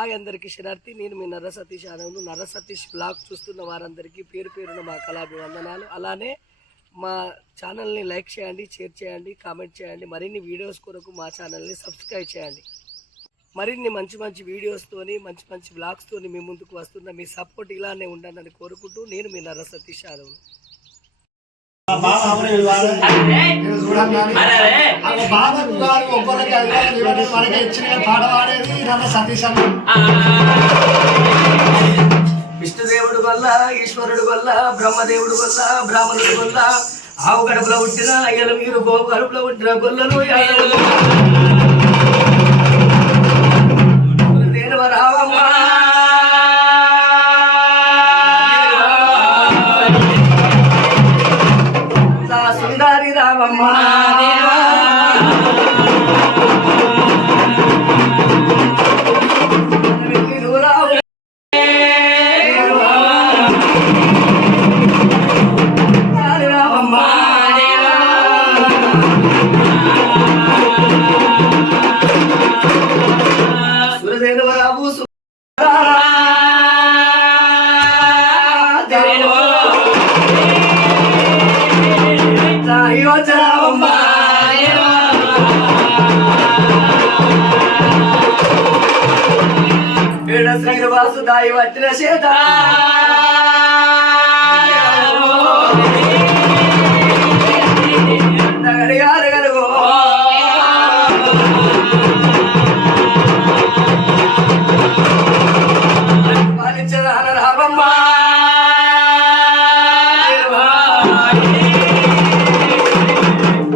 Hi అందరికీ శనార్థి. నేను మీ నర్ర సతీష్ యాదవ్ను. నర్ర సతీష్ బ్లాగ్ చూస్తున్న వారందరికీ పేరు పేరున మా కళాభివందనాలు. అలానే మా ఛానల్ని లైక్ చేయండి, షేర్ చేయండి, కామెంట్ చేయండి. మరిన్ని వీడియోస్ కొరకు మా ఛానల్ని సబ్స్క్రైబ్ చేయండి. మరిన్ని మంచి మంచి వీడియోస్తోని మంచి మంచి బ్లాగ్స్తోని మీ ముందుకు వస్తున్న మీ సపోర్ట్ ఇలానే ఉండాలని కోరుకుంటూ నేను మీ నర్ర సతీష్ యాదవ్ను. విష్ణుదేవుడు వల్ల, ఈశ్వరుడు వల్ల, బ్రహ్మదేవుడు వల్ల, బ్రాహ్మణుడు వల్ల, ఆవు గడుపులో పుట్టిన అయ్యలు మీరు, గోపు గడుపులో పుట్టిన గొల్లలు రావమ్మా సుందరి రావమ్మా శ్రీనివాసుదాయి వచ్చిన చేత గలుగు పాలించిన రామమ్మ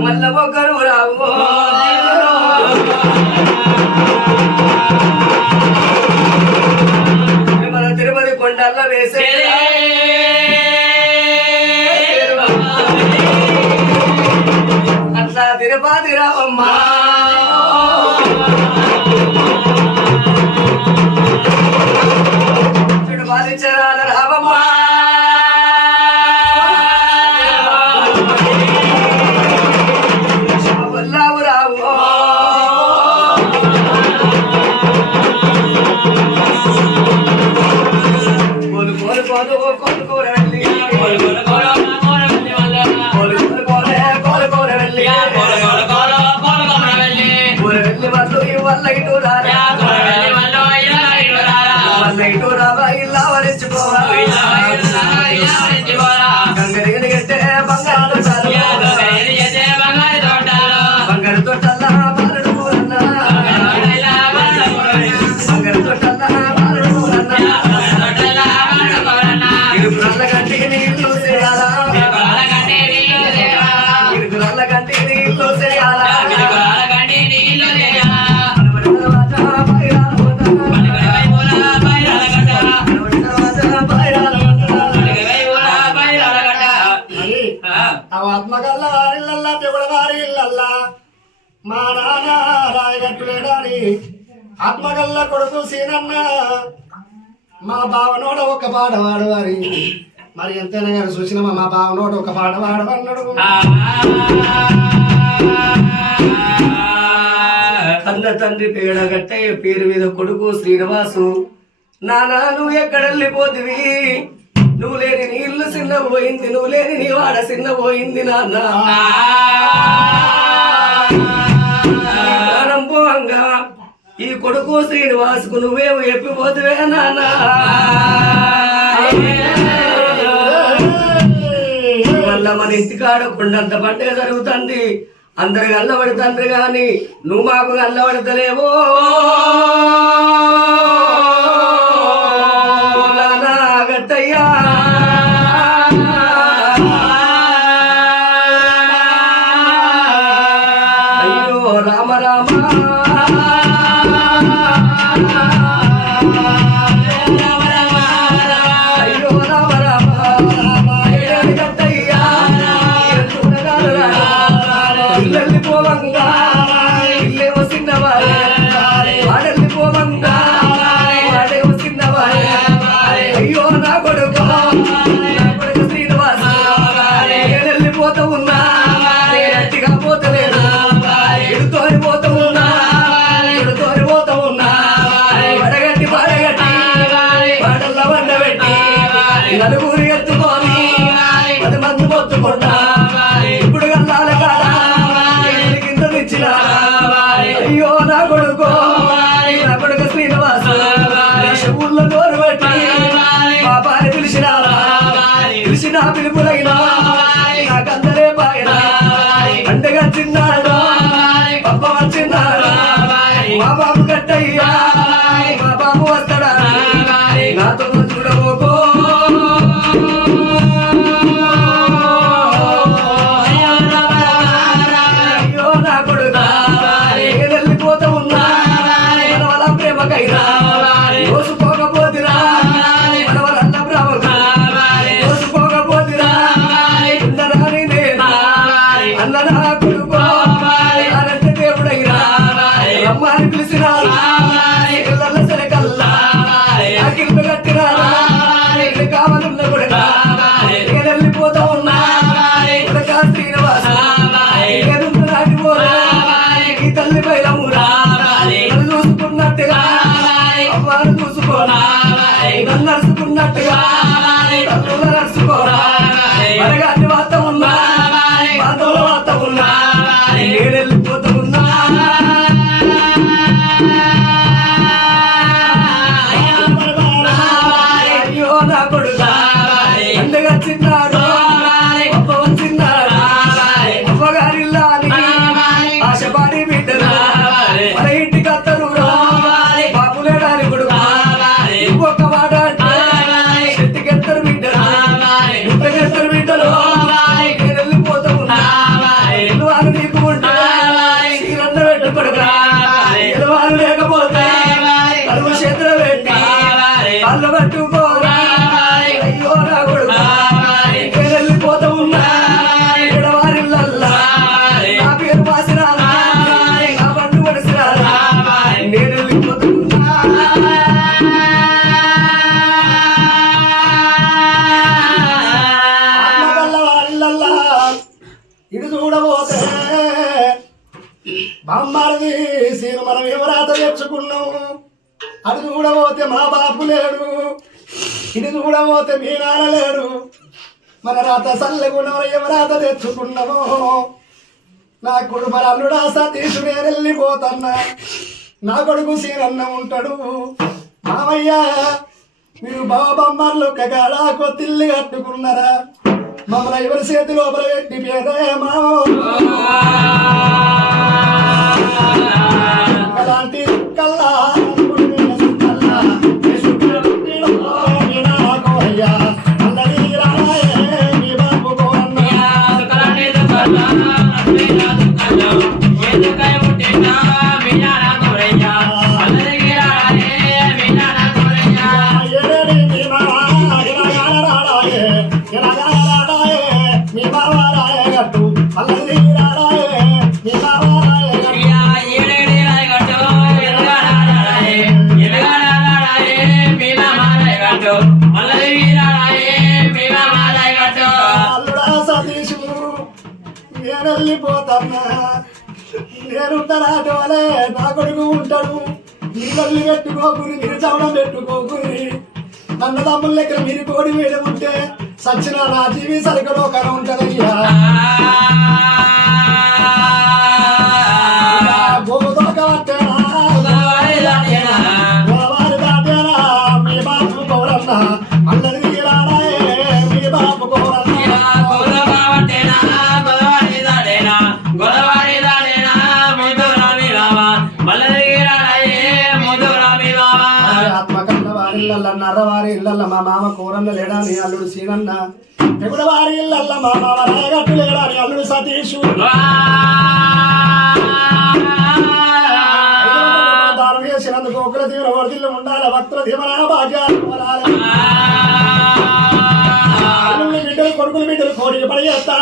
మల్ల మొగ్గరు రావు తిరుపతి కొండల్లో వేసే అట్లా తిరుపతి రావమ్మా చెడు బాధించరాల రావమ్మా వల్లావు రావు గంగరిగిరి గట్టే బంగారు బంగారు తోటల్లా బాలుడు పూరన్న బంగారు తోటల్లా బాలుడు పూరన్న ఇరుకురాళ్ళ కంటికి నీళ్ళు చేయాలా ఇరుకురాళ్ళ కంటికి నీళ్ళు చేయాలా ఆత్మగల్ల వారిల్లల్లా తెగుడ వారి ఇల్లల్లా మా నాన్న రాయగట్టులేడాని ఆత్మగల్ల కొడుకు సీనన్న మా బావనోడ ఒక పాట వాడవారి మరి ఎంతైనా కానీ చూసిన మా బావనోడ ఒక పాట వాడవన్నాడు. కన్న తండ్రి పేడగట్టయ్య పేరు మీద కొడుకు శ్రీనివాసు. నానా నువ్వు ఎక్కడెళ్ళిపోతివి, నువ్వు లేని నీ ఇల్లు చిన్న పోయింది, నువ్వు లేని నీ వాడ చిన్న పోయింది నాన్న. పోంగా ఈ కొడుకు శ్రీనివాసుకు నువ్వేమో ఎప్పిపోతువే నాన్న. వల్ల మన ఇంటికాడ కొండంత పండుగ జరుగుతుంది, అందరు గల్లబడుతండ్రు గాని నువ్వు మాకు గల్లబడతలేవో గట్టయ్యా. అయ్యో రామ రామ అయ్యో రామ రామ గట్టయ్యా. ఇల్లెళ్ళిపోవంగా ఇల్లేమో చిన్నవాడే వాడెళ్ళిపోవంగా నలుగురు ఎత్తుకొని 10 మంది మొత్తుకుంటా ఇప్పుడు గల్లాల కాడ కింద తెచ్చిన అయ్యో నా కొడుకు శ్రీనివాస ఊళ్ళో నోరు బట్టి పాపాన్ని పిలిచిన పిలుపులైనా నాకందరే పాయన అండగా చిన్నాడు పప్ప వచ్చిన్నాడు మా బాబు కట్టయ్యా మా బాబు వస్తాడా నాతో చూడబోకో అయ్యో నా కొడుకు వెళ్ళిపోతా ఉన్నా మన వాళ్ళ ప్రేమకైనా దోసుకోకపోతిరా మన వాళ్ళ ప్రేమకు దోసుకోకపోతిరా ఉండరాని నేను అన్న నా కొడుకు అనంత దేవుడైనా అమ్మాని పిలిచిన సరే కల్లా కింద కట్టినా కావాలన్న కూడా నేను వెళ్ళిపోతా ఉన్నా శ్రీనివాస ఈ తల్లి పైన మూరా నన్ను చూసుకున్నట్టుగా అమ్మాను చూసుకోరా నన్ను నడుచుకున్నట్టుగా తల్లుల నడుచుకోరా మనగాన్ని వార్త ఉన్నా బాధల వార్త ఉన్నా నేను వెళ్ళిపోతా ఉన్నా అయ్యో నా కొడుకు అండగా చిన్నాడు గొప్ప వచ్చిన్నాడు అమ్మగారిల్లా ఆశపాడి బిడ్డలు మన ఇంటికి అత్తరు బాపులేడాని కొడుకు ఇంకొక మాట అంటే చెట్టుకెత్తరు బిడ్డలు ఇంతకెత్తరు బిడ్డలు నేను వెళ్ళిపోతా ఉన్నా ఎల్లువారు నీకు ఉంటే చీరన్న పెట్టు కొడుకు ఎల్లువారు లేకపోతే అడుగు చేతులు పెట్టి కళ్ళు పట్టుకోరా అయ్యో నా కొడుకు నేను వెళ్ళిపోతా ఉన్నా ఎడవారిల్లల్లా నా పేరు మాసిరా నా బండు పడిసిరా నేను వెళ్ళిపోతా ఉన్నా ఇటు చూడబోతే బామ్మారిది సీను మనం ఎవరాత తెచ్చుకున్నాము అటు చూడబోతే మా బాపు లేడు ఇటు చూడబోతే మీ నాన్న లేడు మన రాత సల్లగుణం ఎవరాత తెచ్చుకున్నాము నా కొడుకు మన అల్లుడా సతీషు నేను వెళ్ళిపోతున్నా నా కొడుకు సీనన్న ఉంటాడు మామయ్య మీరు బాబమ్మర్లు కగాడా కొత్తిల్లు కట్టుకున్నారా మమ్మల్ని ఎవరి చేతి లోపల పెట్టి పేదే మామో అలాంటి కల్లా నేను వెళ్ళిపోతాన్నా నేనుంటారాట వాళ్ళే నా కొడుకు ఉంటాడు నీళ్ళు పెట్టుకోకుని మీరు చవడం పెట్టుకోకుని నన్న తమ్ముల లెక్క మీరు కోడి వేడి ఉంటే సచ్చిన నా జీవి సరికలో కన ఉంటదయ్యా గోదోక పట్టేనా గోవారి దాటేనా మీ బాపు కోరన్నా అందరి రాడాయే మీ బాపు కోరన్నా నర్రవారి ఇళ్ళల్ల మా మామ కూరన్న లేడా నీ అల్లుడు సీనన్న ఎగుడవారి ఇళ్ళల్ల మా మామ రాయగట్టు లేడా నీ అల్లుడు సతీషు దానం చేసినందుకు ఒకరు తీవ్ర వర్దిల్లు ఉండాలి భక్తుల ధీమనా భాగ్యాలు బిడ్డలు కొడుకులు బిడ్డలు కోడికి పడి చేస్తా